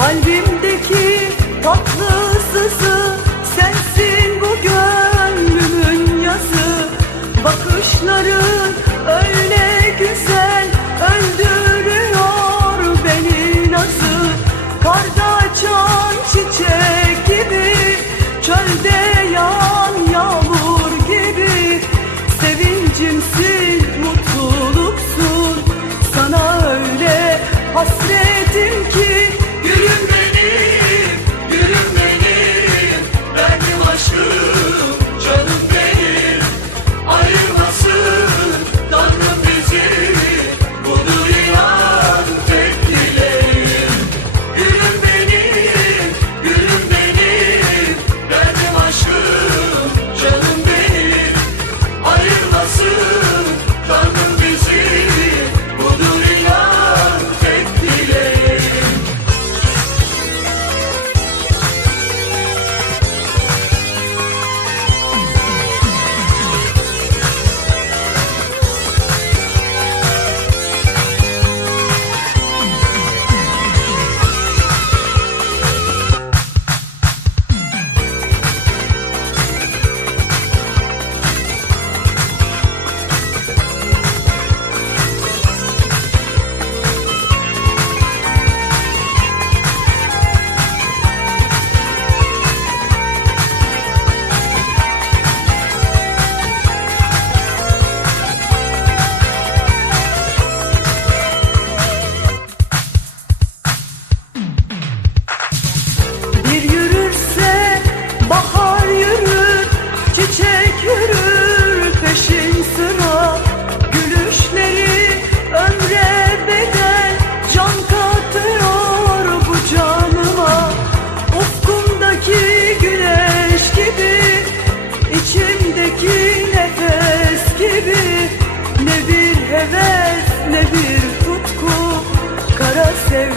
Kalbimdeki tatlısızı sensin bu gönlümün yazı. Bakışların öyle güzel öldürüyor beni nazı. Karda açan çiçek gibi çölde yağan yağmur gibi. Sevincimsin mutluluksun. Sana öyle hasretim ki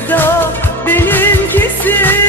sevda benimkisi.